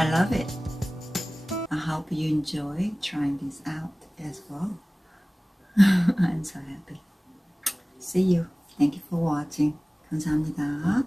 I love it. I hope you enjoy trying this out as well. I'm so happy. See you. Thank you for watching. 감사합니다.